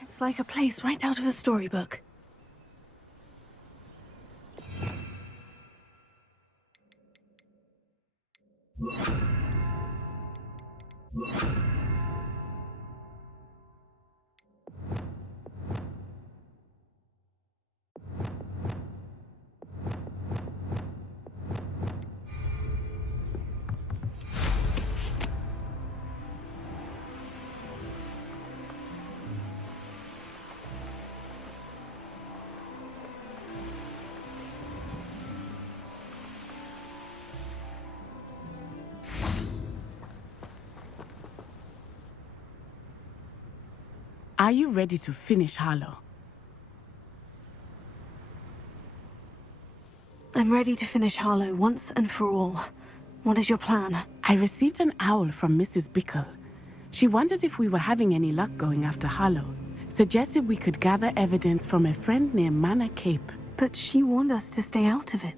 It's like a place right out of a storybook. Are you ready to finish Harlow? I'm ready to finish Harlow once and for all. What is your plan? I received an owl from Mrs. Bickle. She wondered if we were having any luck going after Harlow. Suggested we could gather evidence from a friend near Manor Cape. But she warned us to stay out of it.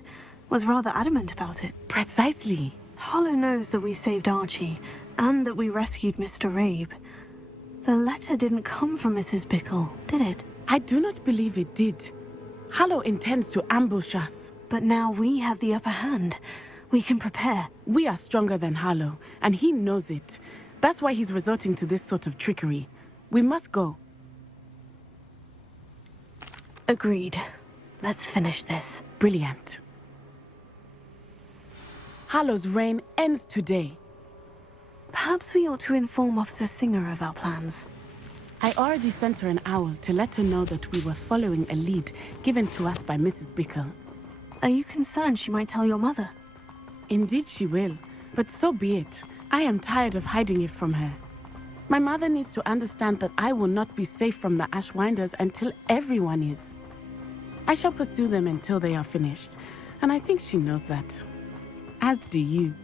Was rather adamant about it. Precisely. Harlow knows that we saved Archie, and that we rescued Mr. Rabe. The letter didn't come from Mrs. Bickle, did it? I do not believe it did. Harlow intends to ambush us. But now we have the upper hand. We can prepare. We are stronger than Harlow, and he knows it. That's why he's resorting to this sort of trickery. We must go. Agreed. Let's finish this. Brilliant. Harlow's reign ends today. Perhaps we ought to inform Officer Singer of our plans. I already sent her an owl to let her know that we were following a lead given to us by Mrs. Bickle. Are you concerned she might tell your mother? Indeed she will, but so be it. I am tired of hiding it from her. My mother needs to understand that I will not be safe from the Ashwinders until everyone is. I shall pursue them until they are finished, and I think she knows that. As do you.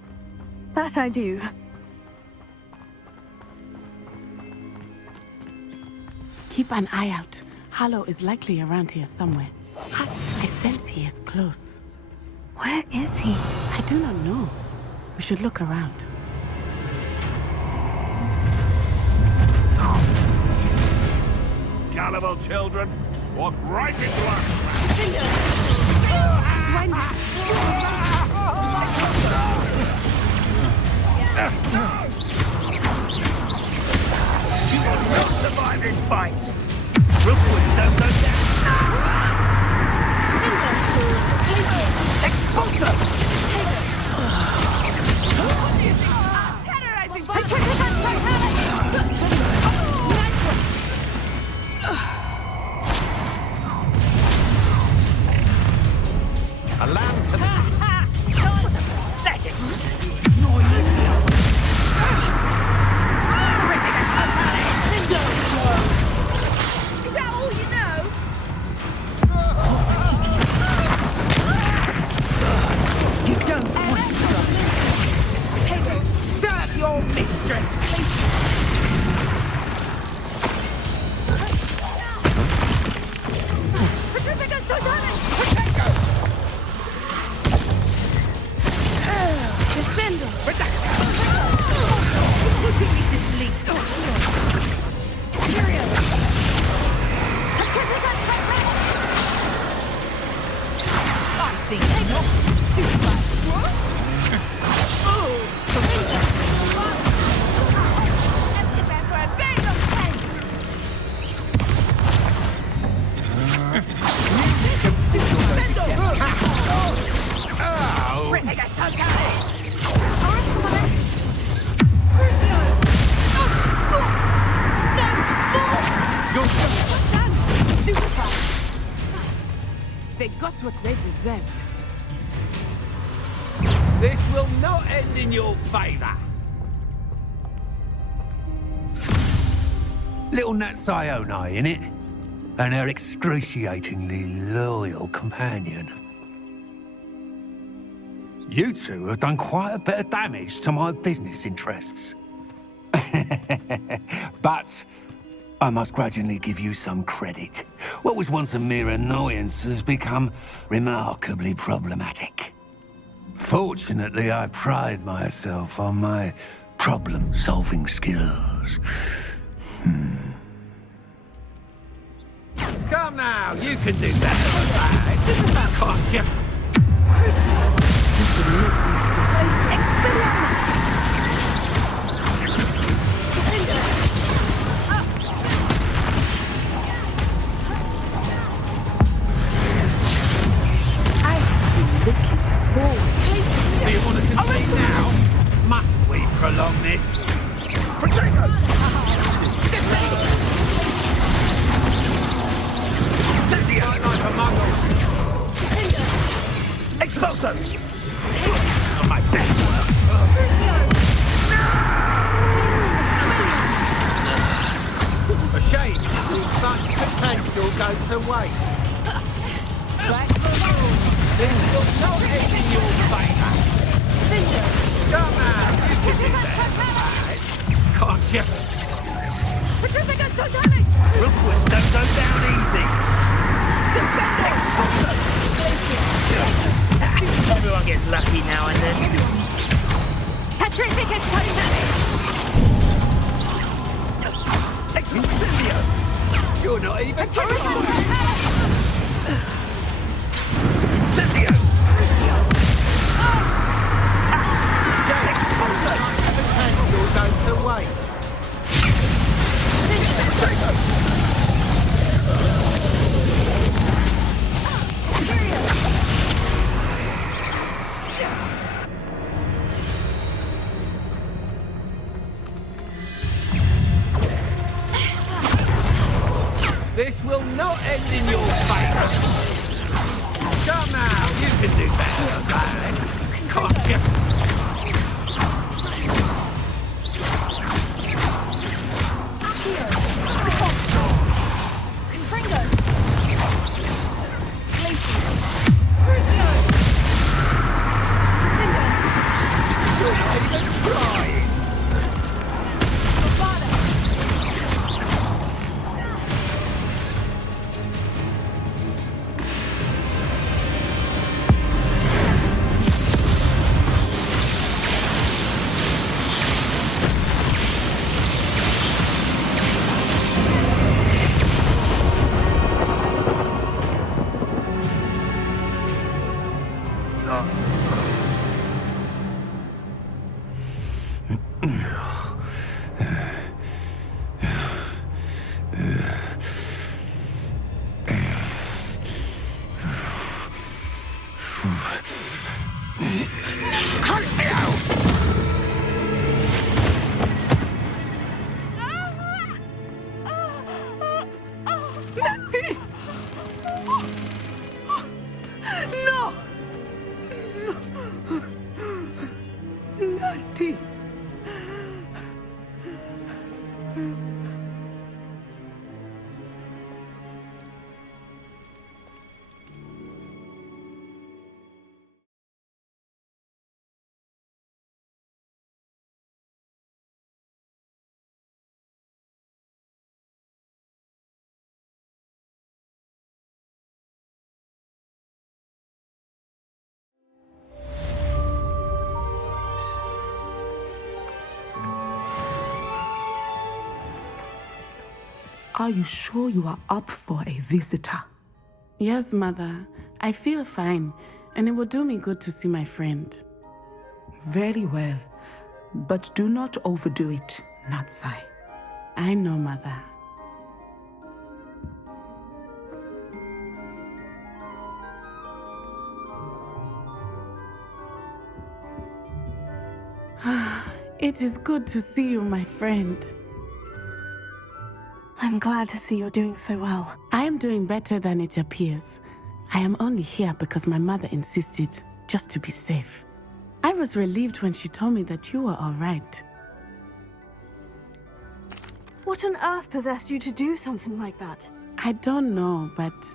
That I do. Keep an eye out. Harlow is likely around here somewhere. I sense he is close. Where is he? I do not know. We should look around. Gullible children, walk right into our You will survive this fight! Will Moonstone go down? Expulsor! A lamb to the... Pathetic! Noise! Is that all you know? You don't want to go. Serve your mistress! They got what they deserved. This will not end in your favor. Little Natsai Onai, innit? And her excruciatingly loyal companion. You two have done quite a bit of damage to my business interests. But I must grudgingly give you some credit. What was once a mere annoyance has become remarkably problematic. Fortunately, I pride myself on my problem-solving skills. now, you can do better than that. Gotcha. You should not use that. I have been looking forward. Do you want to concede now? Must we prolong this? Potato! Incendio! Like a muggle. Expulso! Not my best work. A shame such potential go to waste. This will not end in your favour. Come on, you can do that. Can't you? Rookwoods don't go down easy. Everyone gets lucky now and then. Expulsio! You're not even trying. Incendio! Expulso! Potential go to waste. This will not end in your favour. Come now, you can do better than that. Can't you? Are you sure you are up for a visitor? Yes, Mother. I feel fine, and it will do me good to see my friend. Very well. But do not overdo it, Natsai. I know, Mother. It is good to see you, my friend. I'm glad to see you're doing so well. I am doing better than it appears. I am only here because my mother insisted, just to be safe. I was relieved when she told me that you were all right. What on earth possessed you to do something like that? I don't know, but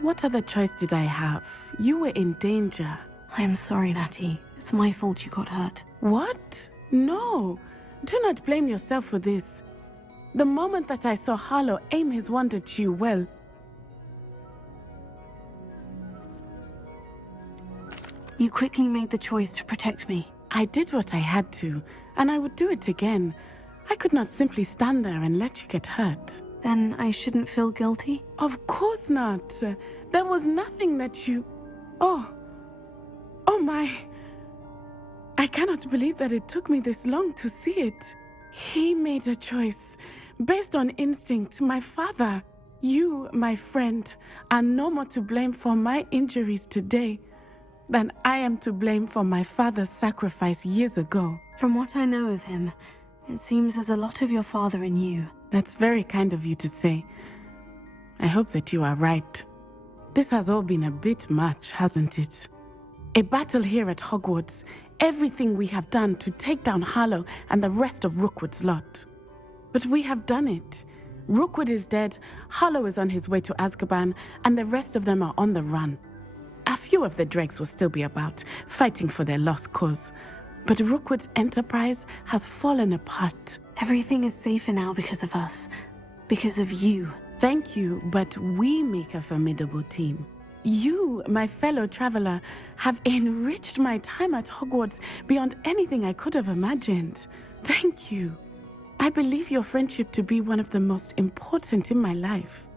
what other choice did I have? You were in danger. I am sorry, Natty. It's my fault you got hurt. What? No. Do not blame yourself for this. The moment that I saw Harlow aim his wand at you, well... You quickly made the choice to protect me. I did what I had to, and I would do it again. I could not simply stand there and let you get hurt. Then I shouldn't feel guilty? Of course not. There was nothing that you... Oh my... I cannot believe that it took me this long to see it. He made a choice based on instinct. My father, you, my friend, are no more to blame for my injuries today than I am to blame for my father's sacrifice years ago. From what I know of him, it seems there's a lot of your father in you. That's very kind of you to say. I hope that you are right. This has all been a bit much, hasn't it? A battle here at Hogwarts, everything we have done to take down Harlow and the rest of Rookwood's lot. But we have done it. Rookwood is dead, Harlow is on his way to Azkaban, and the rest of them are on the run. A few of the dregs will still be about, fighting for their lost cause. But Rookwood's enterprise has fallen apart. Everything is safer now because of us. Because of you. Thank you, but we make a formidable team. You, my fellow traveler, have enriched my time at Hogwarts beyond anything I could have imagined. Thank you. I believe your friendship to be one of the most important in my life.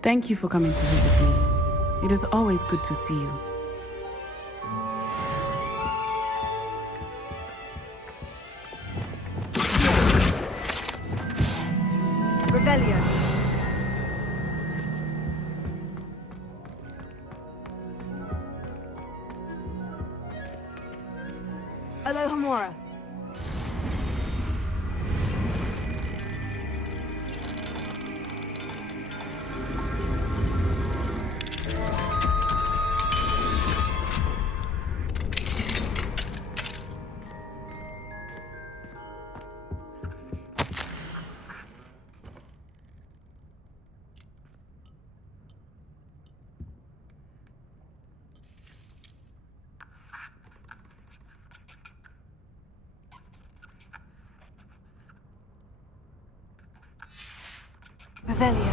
Thank you for coming to visit me. It is always good to see you. Revelio. Alohomora. Revelio.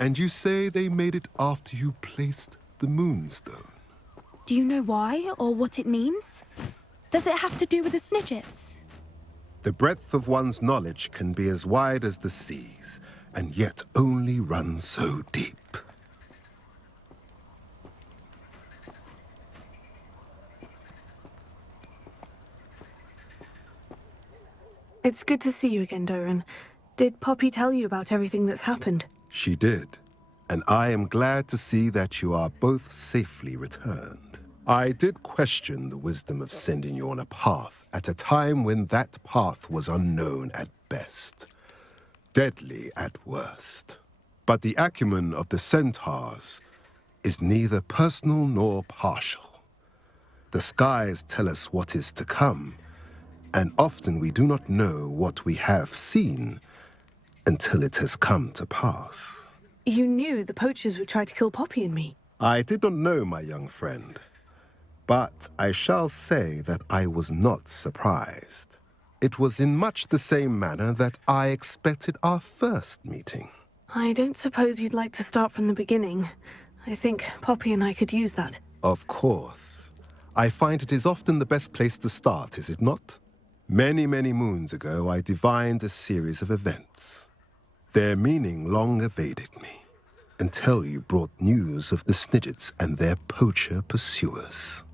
And you say they made it after you placed the Moonstone? Do you know why or what it means? Does it have to do with the Snidgets? The breadth of one's knowledge can be as wide as the seas, and yet only run so deep. It's good to see you again, Doran. Did Poppy tell you about everything that's happened? She did, and I am glad to see that you are both safely returned. I did question the wisdom of sending you on a path at a time when that path was unknown at best, deadly at worst. But the acumen of the centaurs is neither personal nor partial. The skies tell us what is to come, and often we do not know what we have seen until it has come to pass. You knew the poachers would try to kill Poppy and me. I did not know, my young friend, but I shall say that I was not surprised. It was in much the same manner that I expected our first meeting. I don't suppose you'd like to start from the beginning. I think Poppy and I could use that. Of course. I find it is often the best place to start, is it not? Many, many moons ago, I divined a series of events. Their meaning long evaded me, until you brought news of the Snidgets and their poacher pursuers.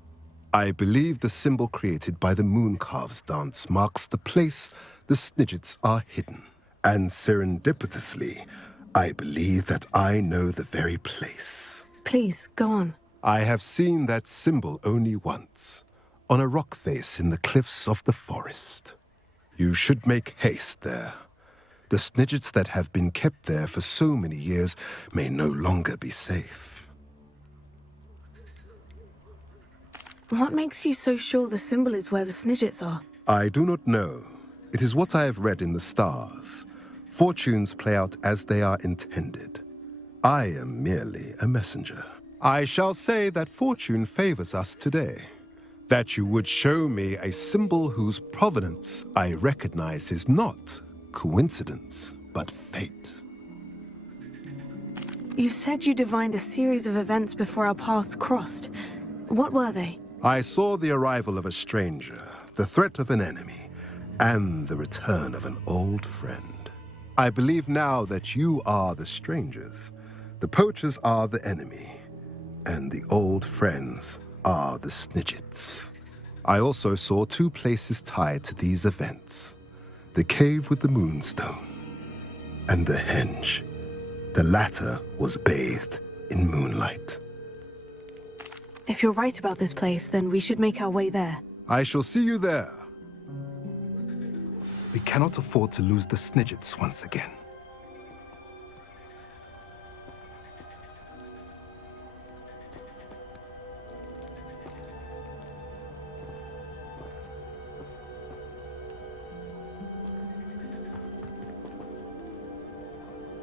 I believe the symbol created by the Mooncalves dance marks the place the Snidgets are hidden. And serendipitously, I believe that I know the very place. Please, go on. I have seen that symbol only once, on a rock face in the cliffs of the forest. You should make haste there. The Snidgets that have been kept there for so many years may no longer be safe. What makes you so sure the symbol is where the Snidgets are? I do not know. It is what I have read in the stars. Fortunes play out as they are intended. I am merely a messenger. I shall say that fortune favors us today. That you would show me a symbol whose provenance I recognize is not coincidence, but fate. You said you divined a series of events before our paths crossed. What were they? I saw the arrival of a stranger, the threat of an enemy, and the return of an old friend. I believe now that you are the strangers, the poachers are the enemy, and the old friends are the Snidgets. I also saw two places tied to these events: the cave with the Moonstone and the henge. The latter was bathed in moonlight. If you're right about this place, then we should make our way there. I shall see you there. We cannot afford to lose the Snidgets once again.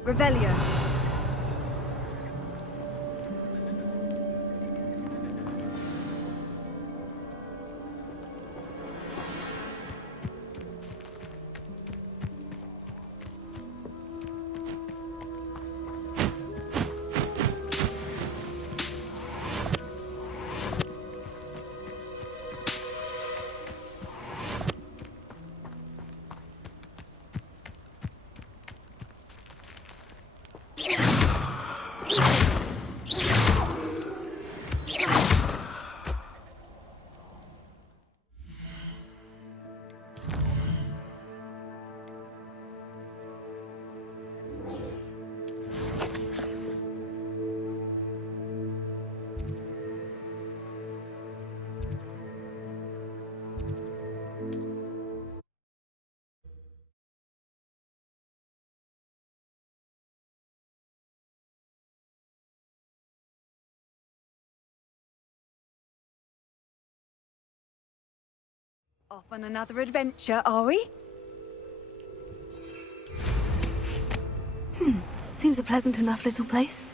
Revelio. Off on another adventure, are we? Seems a pleasant enough little place.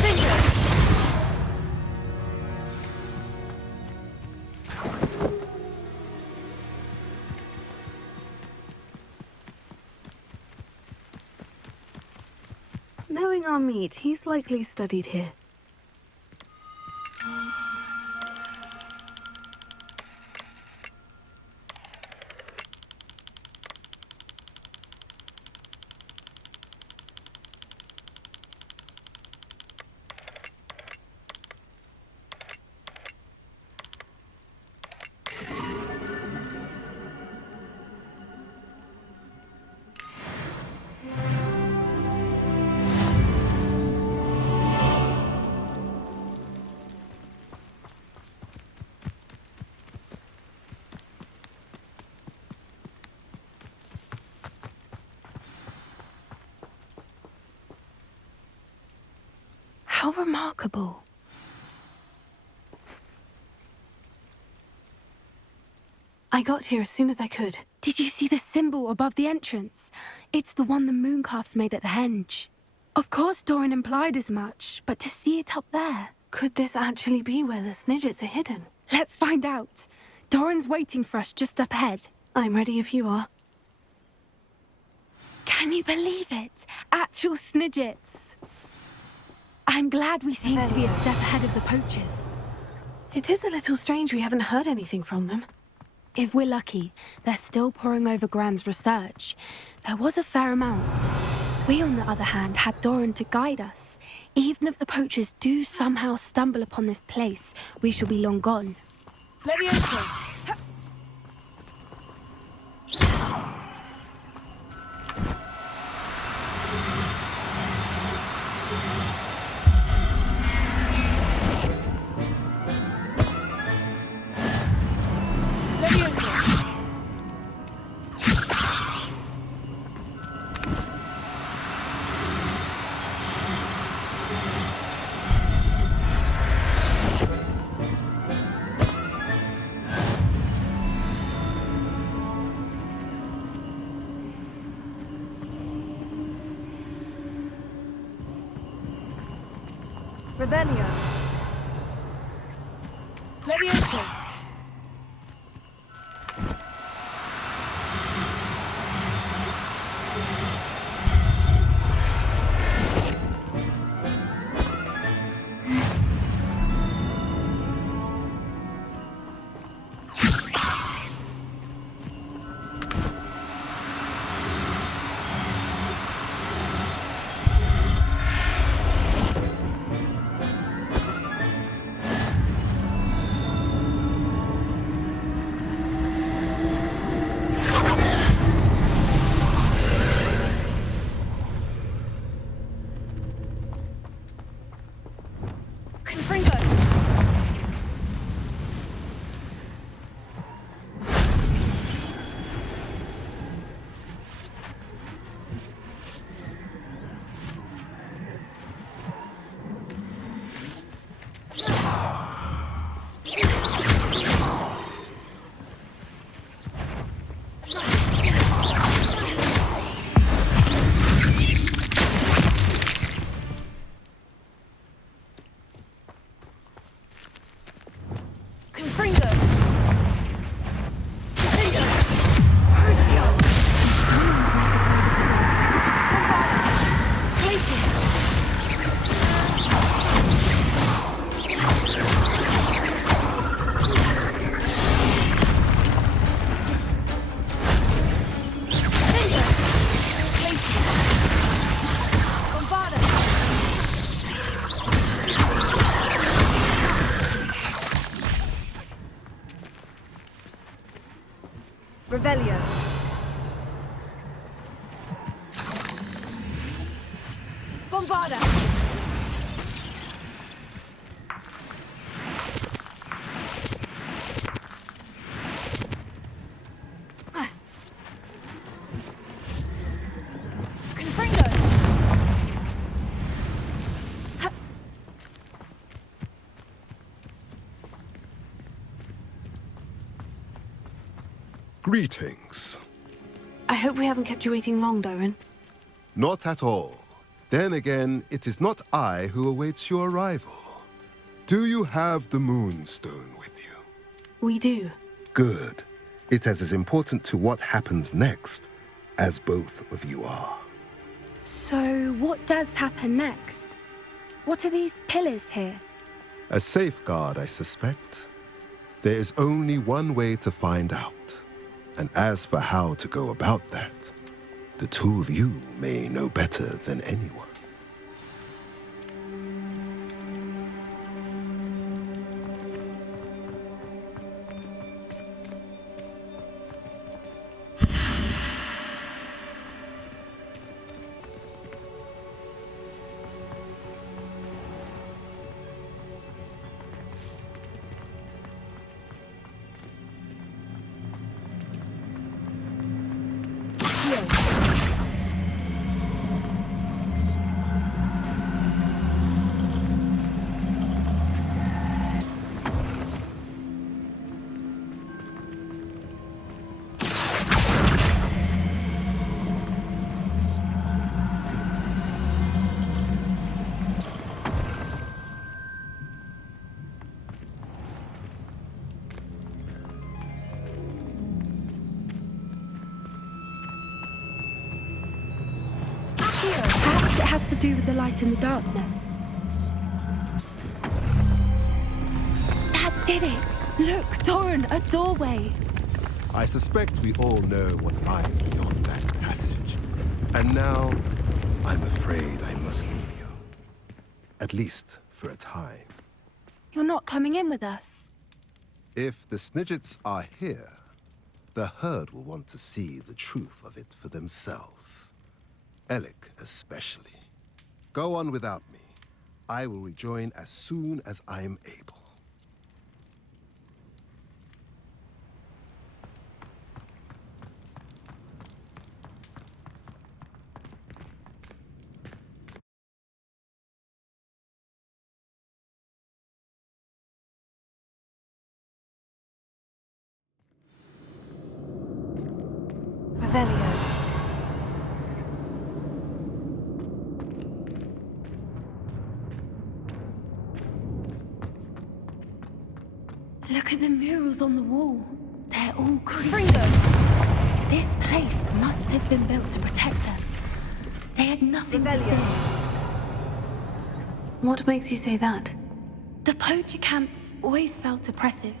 Bingo! Knowing our meat, he's likely studied here. How remarkable. I got here as soon as I could. Did you see the symbol above the entrance? It's the one the mooncalves made at the henge. Of course Doran implied as much, but to see it up there... Could this actually be where the Snidgets are hidden? Let's find out. Doran's waiting for us just up ahead. I'm ready if you are. Can you believe it? Actual Snidgets. I'm glad we seem to be a step ahead of the poachers. It is a little strange we haven't heard anything from them. If we're lucky, they're still poring over Gran's research. There was a fair amount. We, on the other hand, had Doran to guide us. Even if the poachers do somehow stumble upon this place, we shall be long gone. Leviosa! Revelio. Leviosa. Revelio. Bombarda. Confringo. Greetings. I hope we haven't kept you waiting long, Doran. Not at all. Then again, it is not I who awaits your arrival. Do you have the Moonstone with you? We do. Good. It is as important to what happens next as both of you are. So what does happen next? What are these pillars here? A safeguard, I suspect. There is only one way to find out. And as for how to go about that, the two of you may know better than anyone. Perhaps it has to do with the light in the darkness. That did it! Look, Doran, a doorway! I suspect we all know what lies beyond that passage. And now, I'm afraid I must leave you. At least for a time. You're not coming in with us. If the Snidgets are here, the herd will want to see the truth of it for themselves. Alec especially. Go on without me. I will rejoin as soon as I am able. Revelio. Look at the murals on the wall. They're all creepy. Fringos! This place must have been built to protect them. They had nothing to fear. What makes you say that? The poacher camps always felt oppressive.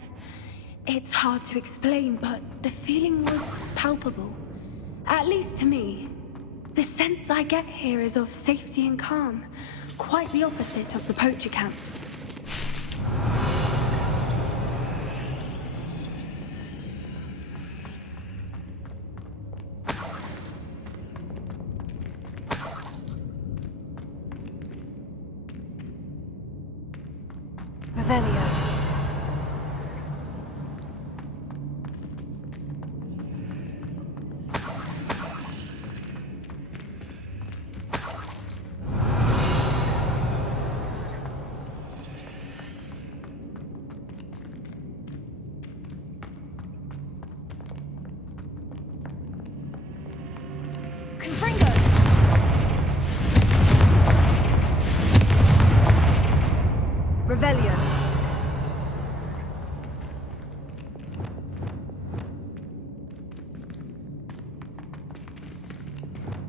It's hard to explain, but the feeling was palpable. At least to me. The sense I get here is of safety and calm. Quite the opposite of the poacher camps. Revelio. Confringo! Revelio.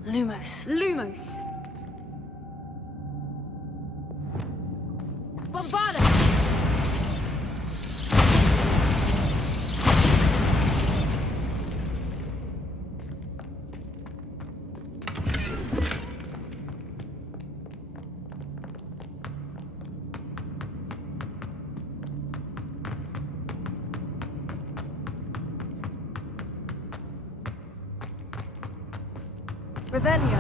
Lumos. Lumos. Avada! Revelio.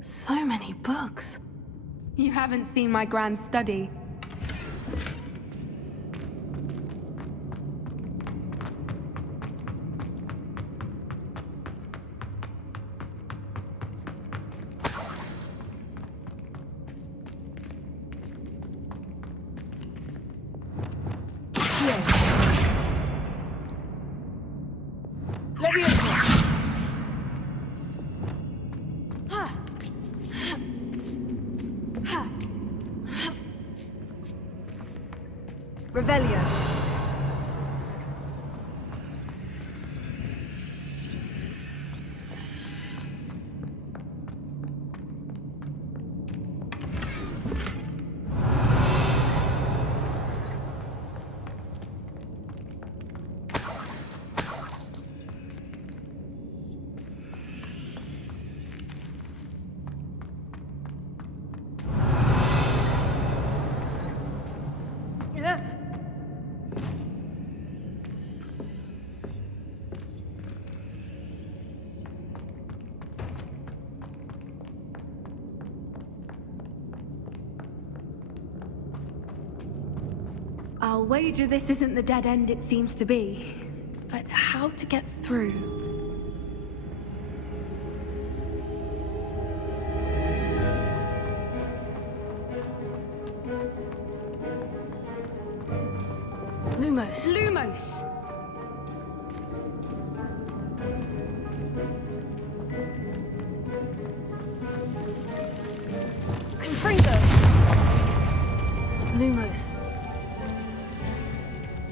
So many books. You haven't seen my grand study. Leviosa. Revelio. I'll wager this isn't the dead end it seems to be. But how to get through? Lumos. Lumos! Confringo. Lumos.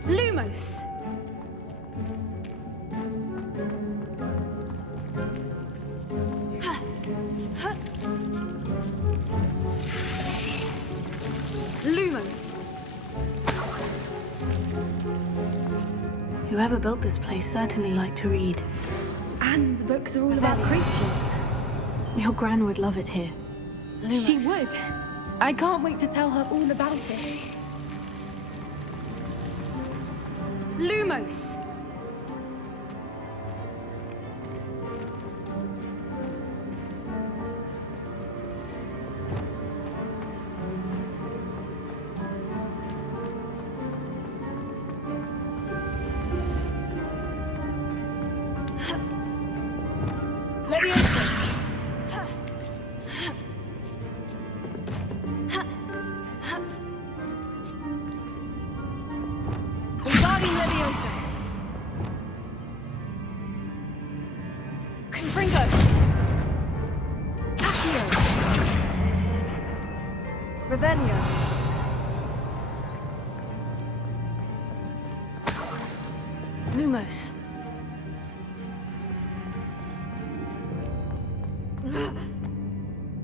Lumos! Lumos! Whoever built this place certainly liked to read. And the books are all about creatures. Your gran would love it here. She would. I can't wait to tell her all about it. Lumos! Leviosa. Regarding Leviosa. Confringo. Accio. Revelio. Lumos.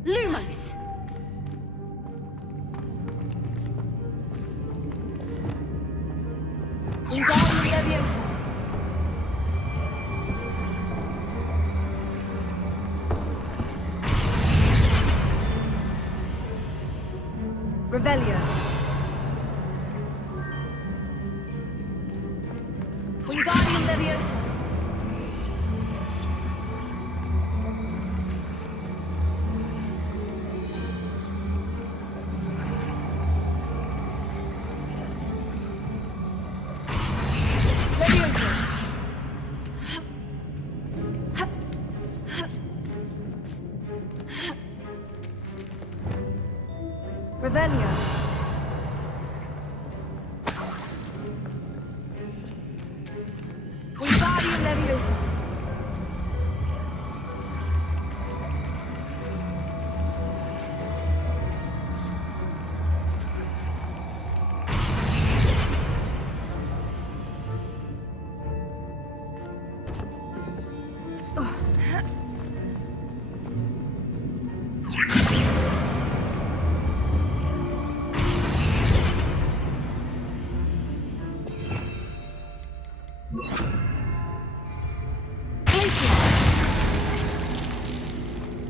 Lumos! Regarding Leviosa. Revelio. Wingardium Leviosa. Leviosa. Revelio. Wingardium Leviosa.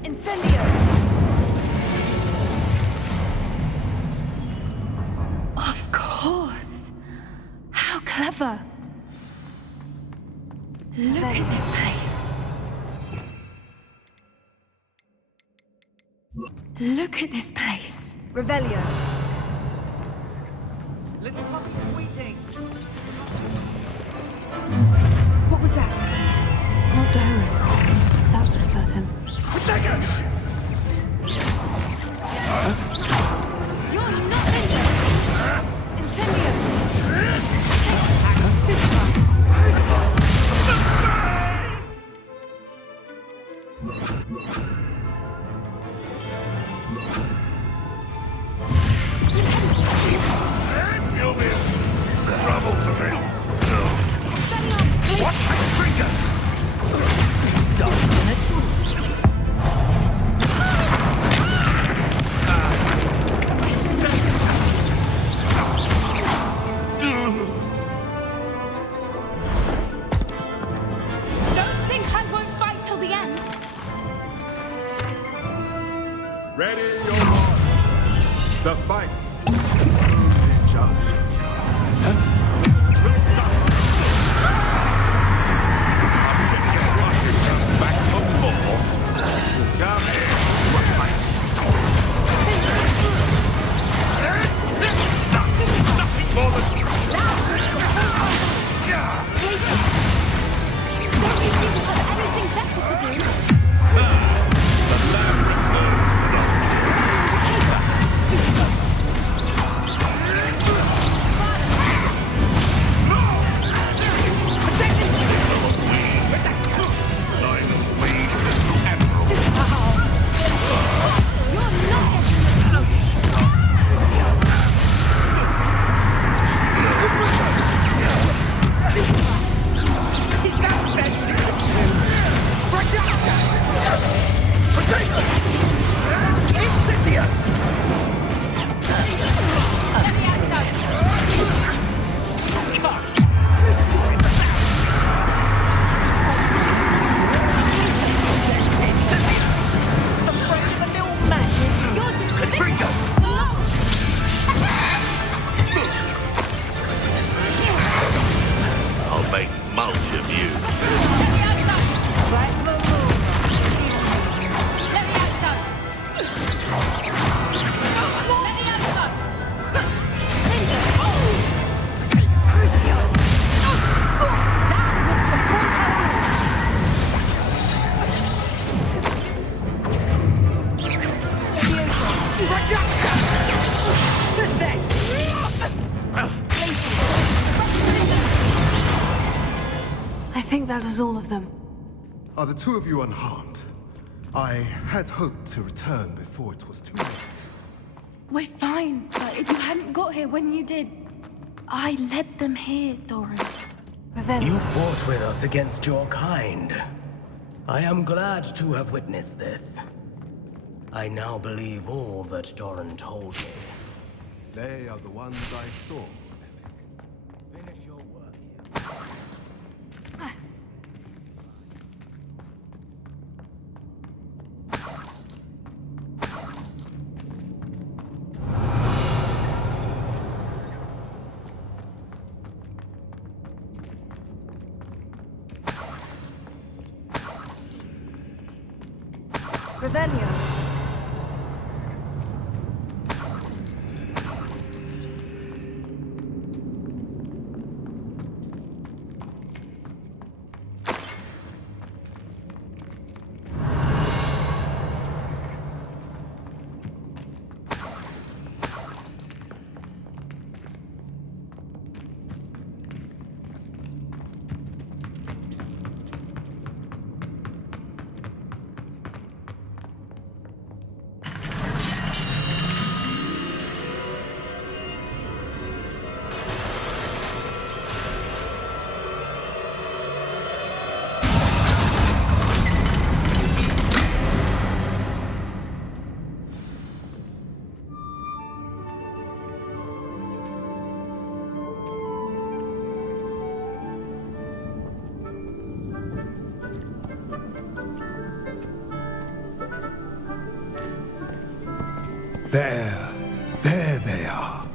Incendio! Of course! How clever! Look at this place! Look at this place! Revelio. Little puppy squeaking. What was that? Not Doran. That's for certain. Protector! You're not injured! Incendio! You'll be in trouble for me. What a trigger! Just Don't think I won't fight till the end! Ready your hearts. The fight will be just. back for more. Come here. Nothing more than that was all of them. Are the two of you unharmed? I had hoped to return before it was too late. We're fine, but if you hadn't got here when you did, I led them here, Doran. Revelio. You fought with us against your kind. I am glad to have witnessed this. I now believe all that Doran told me. They are the ones I saw. Finish your work. Revelio. There they are.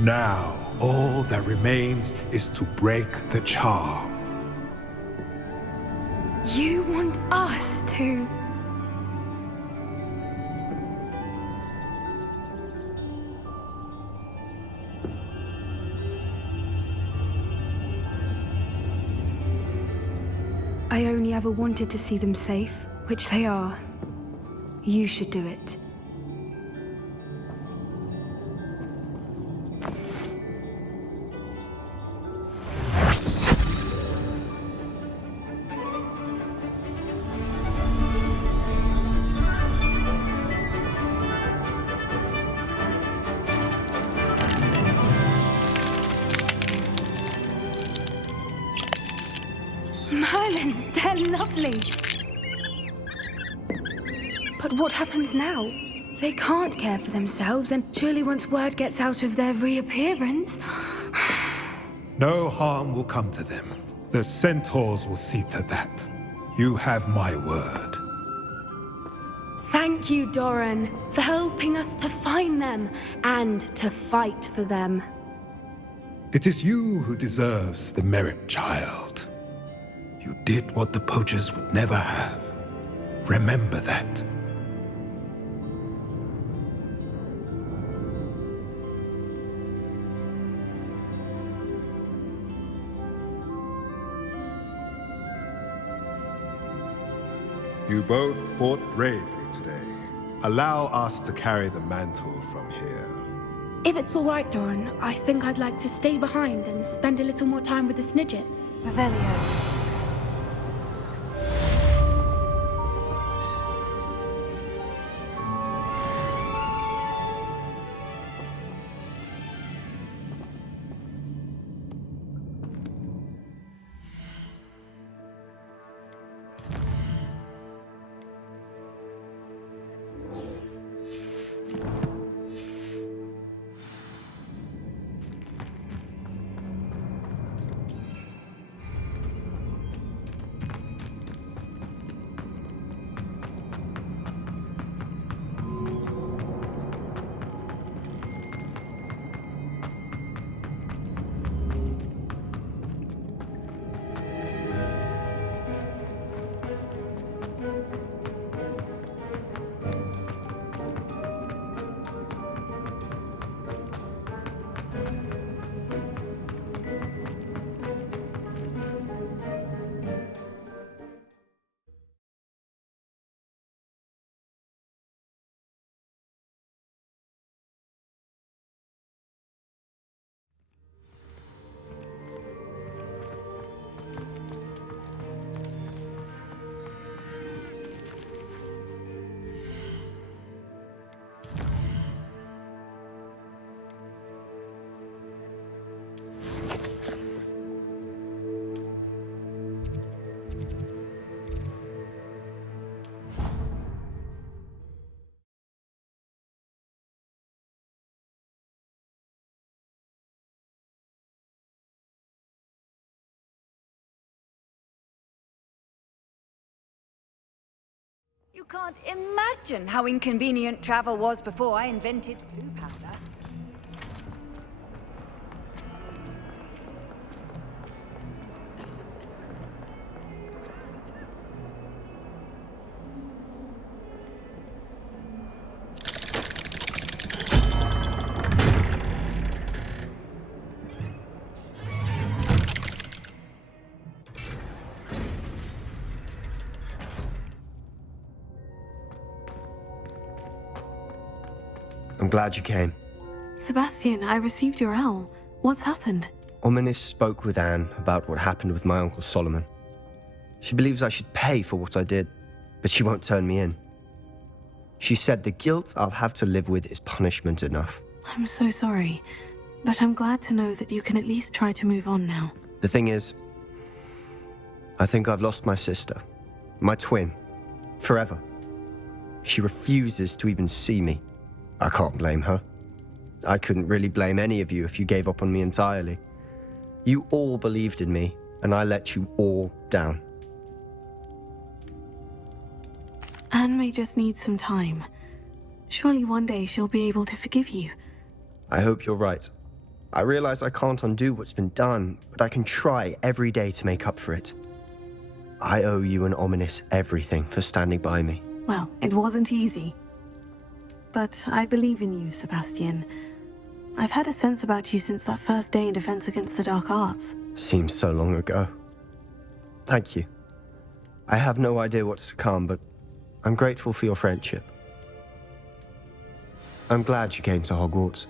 Now, all that remains is to break the charm. You want us to... I only ever wanted to see them safe, which they are. You should do it. Merlin, they're lovely. But what happens now? They can't care for themselves, and surely once word gets out of their reappearance... No harm will come to them. The centaurs will see to that. You have my word. Thank you, Doran, for helping us to find them and to fight for them. It is you who deserves the merit, child. You did what the poachers would never have. Remember that. You both fought bravely today. Allow us to carry the mantle from here. If it's all right, Doran, I think I'd like to stay behind and spend a little more time with the Snidgets. Revelio. You can't imagine how inconvenient travel was before I invented flu powder. I'm glad you came. Sebastian, I received your owl. What's happened? Ominis spoke with Anne about what happened with my Uncle Solomon. She believes I should pay for what I did, but she won't turn me in. She said the guilt I'll have to live with is punishment enough. I'm so sorry, but I'm glad to know that you can at least try to move on now. The thing is, I think I've lost my sister, my twin, forever. She refuses to even see me. I can't blame her. I couldn't really blame any of you if you gave up on me entirely. You all believed in me, and I let you all down. Anne may just need some time. Surely one day she'll be able to forgive you. I hope you're right. I realize I can't undo what's been done, but I can try every day to make up for it. I owe you and Ominis everything for standing by me. Well, it wasn't easy. But I believe in you, Sebastian. I've had a sense about you since that first day in Defense Against the Dark Arts. Seems so long ago. Thank you. I have no idea what's to come, but I'm grateful for your friendship. I'm glad you came to Hogwarts.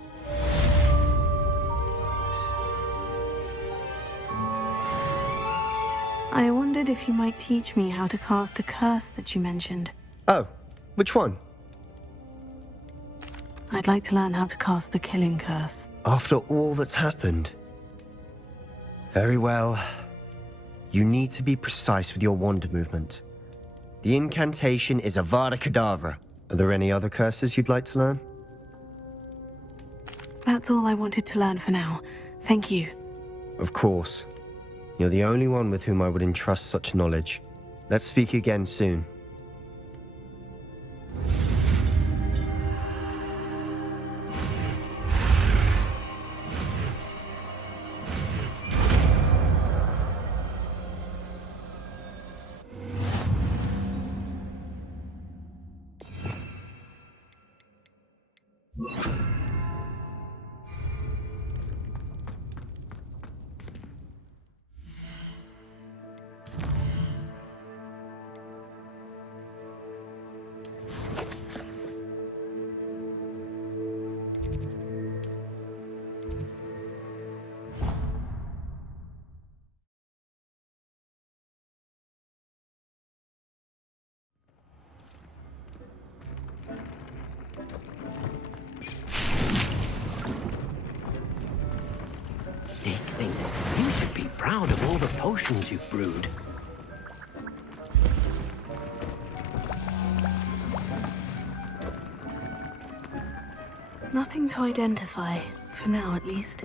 I wondered if you might teach me how to cast a curse that you mentioned. Oh, which one? I'd like to learn how to cast the Killing Curse. After all that's happened? Very well. You need to be precise with your wand movement. The incantation is Avada Kedavra. Are there any other curses you'd like to learn? That's all I wanted to learn for now. Thank you. Of course. You're the only one with whom I would entrust such knowledge. Let's speak again soon. Dick thinks you should be proud of all the potions you've brewed. Nothing to identify, for now at least.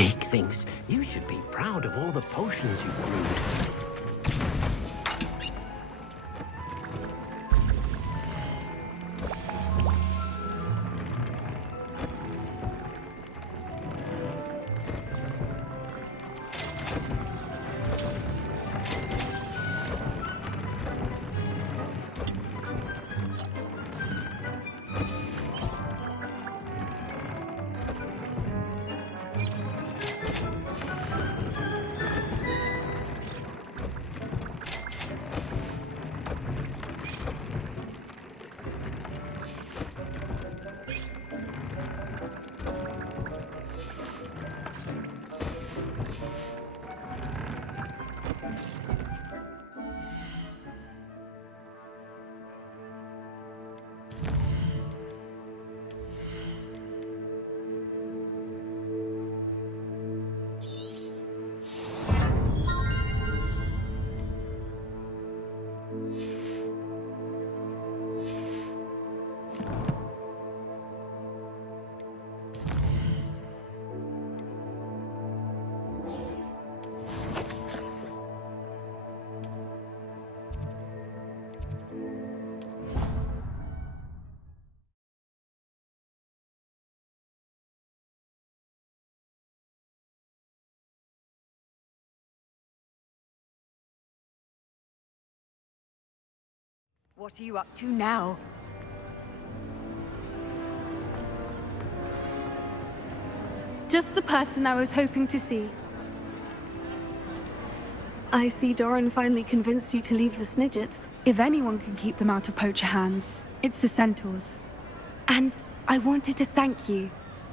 dig things. You should be proud of all the potions you brewed. What are you up to now? Just the person I was hoping to see. I see Doran finally convinced you to leave the Snidgets. If anyone can keep them out of poacher hands, it's the centaurs. And I wanted to thank you.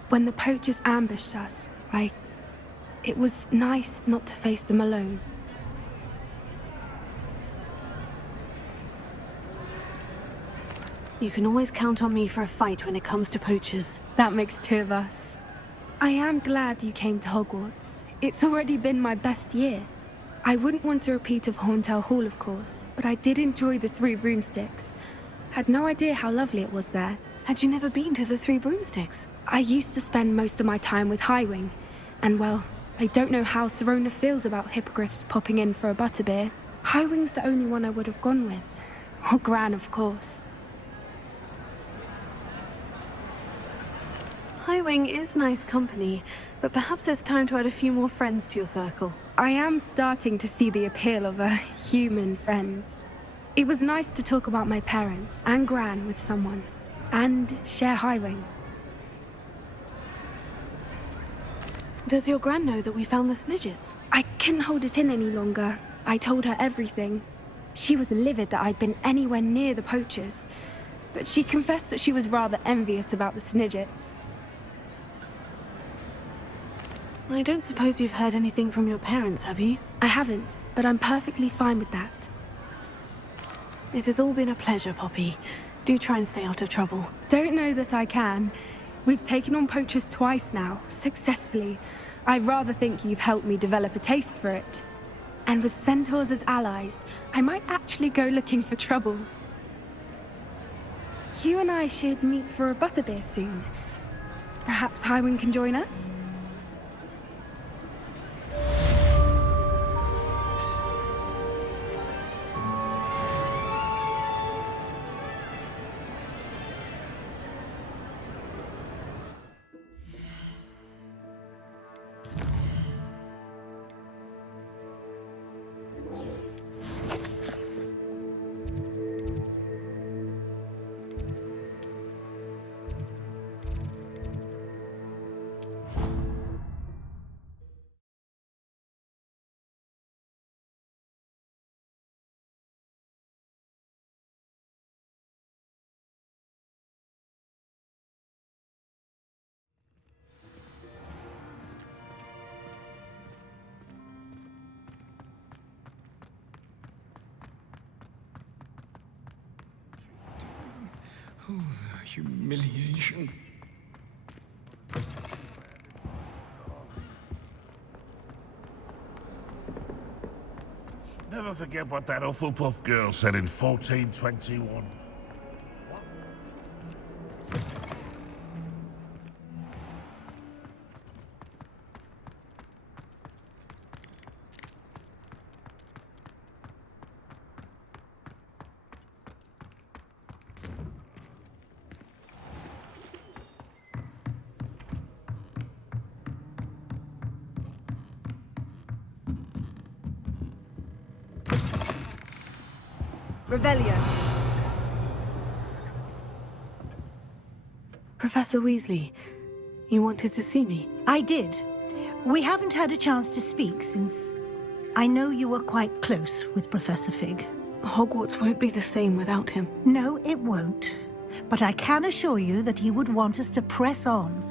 When the poachers ambushed us, it was nice not to face them alone. You can always count on me for a fight when it comes to poachers. That makes two of us. I am glad you came to Hogwarts. It's already been my best year. I wouldn't want a repeat of Horntail Hall, of course, but I did enjoy the Three Broomsticks. Had no idea how lovely it was there. Had you never been to the Three Broomsticks? I used to spend most of my time with Highwing, and well, I don't know how Serona feels about hippogriffs popping in for a butterbeer. Highwing's the only one I would have gone with. Or Gran, of course. Highwing is nice company, but perhaps it's time to add a few more friends to your circle. I am starting to see the appeal of human friends. It was nice to talk about my parents and Gran with someone, and share Highwing. Does your Gran know that we found the Snidgets? I couldn't hold it in any longer. I told her everything. She was livid that I'd been anywhere near the poachers, but she confessed that she was rather envious about the Snidgets. I don't suppose you've heard anything from your parents, have you? I haven't, but I'm perfectly fine with that. It has all been a pleasure, Poppy. Do try and stay out of trouble. Don't know that I can. We've taken on poachers twice now, successfully. I rather think you've helped me develop a taste for it. And with centaurs as allies, I might actually go looking for trouble. You and I should meet for a butterbeer soon. Perhaps Highwing can join us? Oh, the humiliation. Never forget what that Hufflepuff girl said in 1421. Revelio. Professor Weasley, you wanted to see me? I did. We haven't had a chance to speak since I know you were quite close with Professor Fig. Hogwarts won't be the same without him. No, it won't. But I can assure you that he would want us to press on,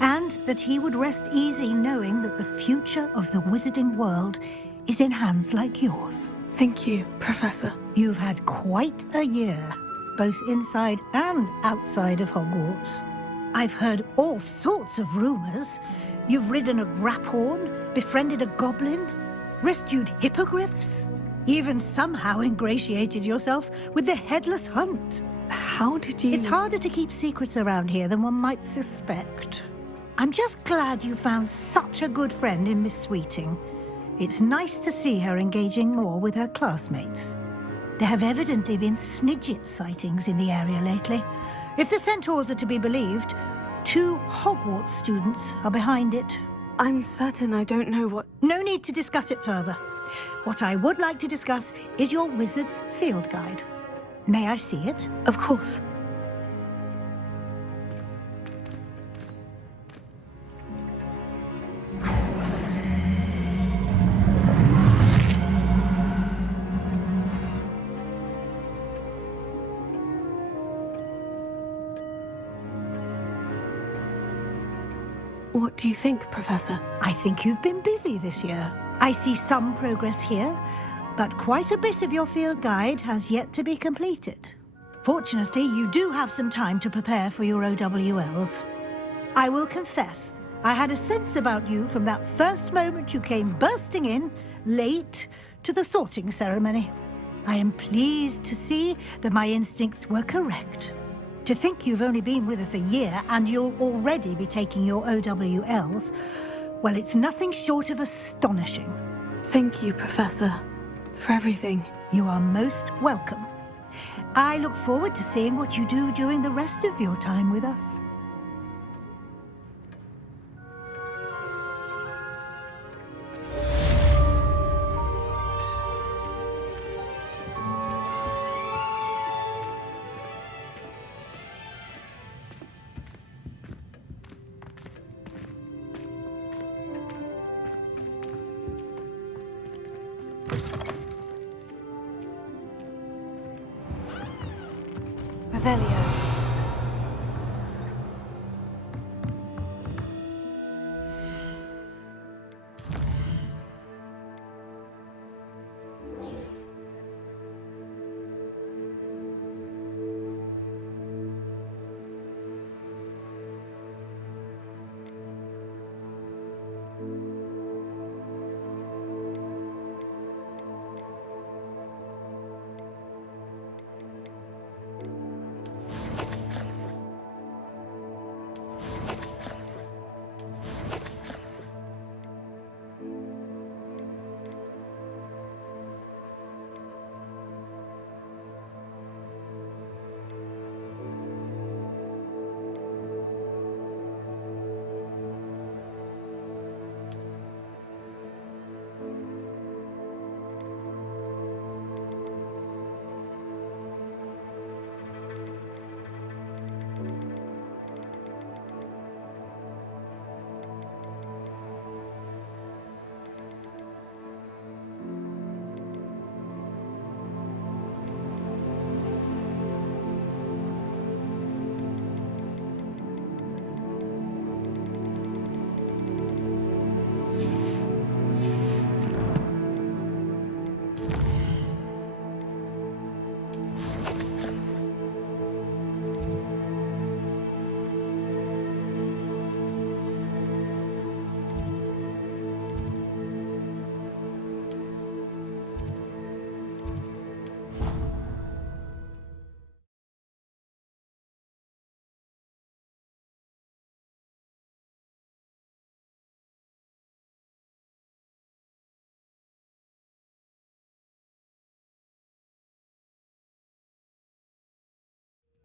and that he would rest easy knowing that the future of the wizarding world is in hands like yours. Thank you, Professor. You've had quite a year, both inside and outside of Hogwarts. I've heard all sorts of rumors. You've ridden a graphorn, befriended a goblin, rescued hippogriffs, even somehow ingratiated yourself with the Headless Hunt. How did you... It's harder to keep secrets around here than one might suspect. I'm just glad you found such a good friend in Miss Sweeting. It's nice to see her engaging more with her classmates. There have evidently been Snidget sightings in the area lately. If the centaurs are to be believed, 2 Hogwarts students are behind it. I'm certain I don't know what... No need to discuss it further. What I would like to discuss is your wizard's field guide. May I see it? Of course. What do you think, Professor? I think you've been busy this year. I see some progress here, but quite a bit of your field guide has yet to be completed. Fortunately, you do have some time to prepare for your O.W.L.S. I will confess, I had a sense about you from that first moment you came bursting in, late, to the sorting ceremony. I am pleased to see that my instincts were correct. To think you've only been with us a year and you'll already be taking your O.W.L.s, well, it's nothing short of astonishing. Thank you, Professor, for everything. You are most welcome. I look forward to seeing what you do during the rest of your time with us. Revelio.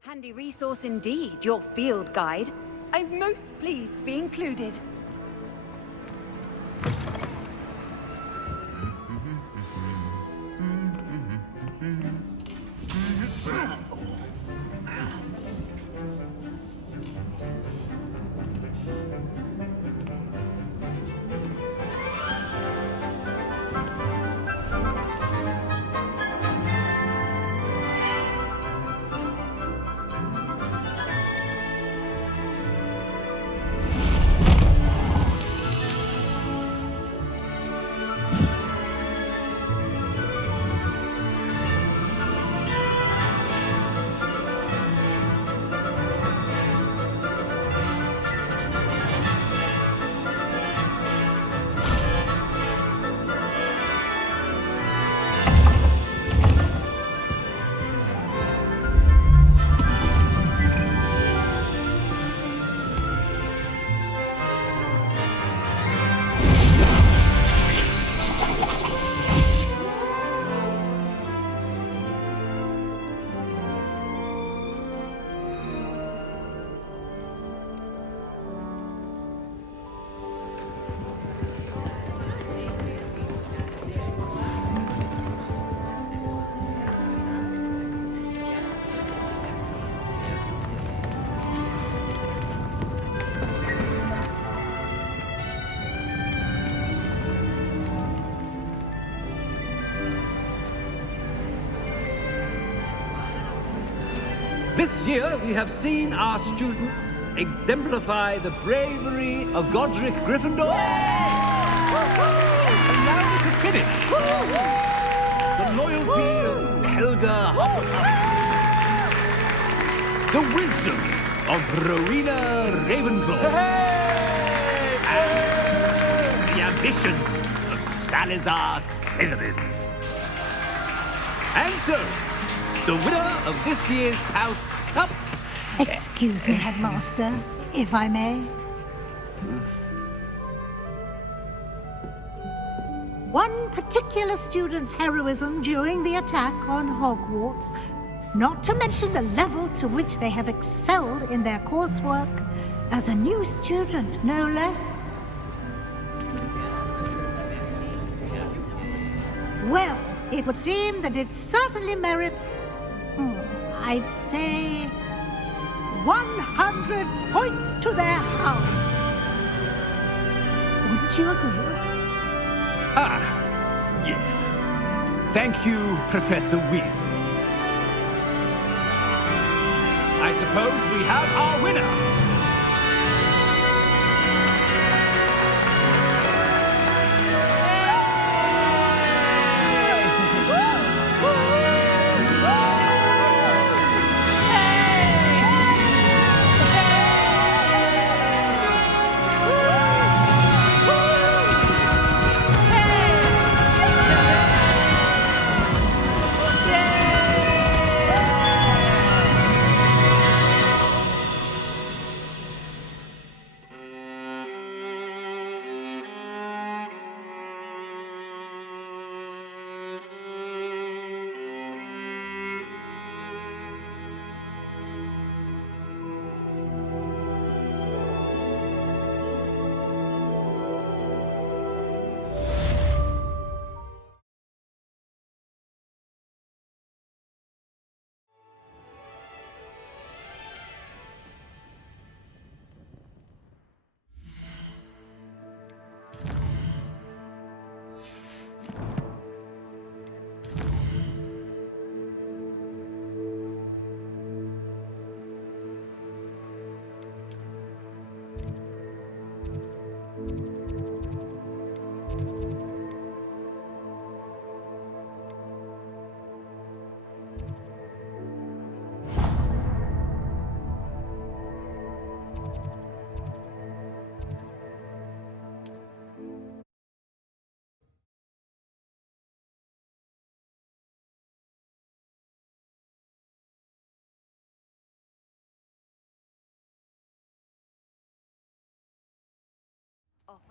Handy resource indeed, your field guide. I'm most pleased to be included. This year, we have seen our students exemplify the bravery of Godric Gryffindor. And now we can finish. The loyalty of Helga Hufflepuff. The wisdom of Rowena Ravenclaw. And the ambition of Salazar Slytherin. And so, the winner of this year's House Cup... Excuse me, Headmaster, if I may. One particular student's heroism during the attack on Hogwarts, not to mention the level to which they have excelled in their coursework, as a new student, no less. Well, it would seem that it certainly merits, I'd say, 100 points to their house. Wouldn't you agree? Ah, yes. Thank you, Professor Weasley. I suppose we have our winner.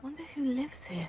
Wonder who lives here.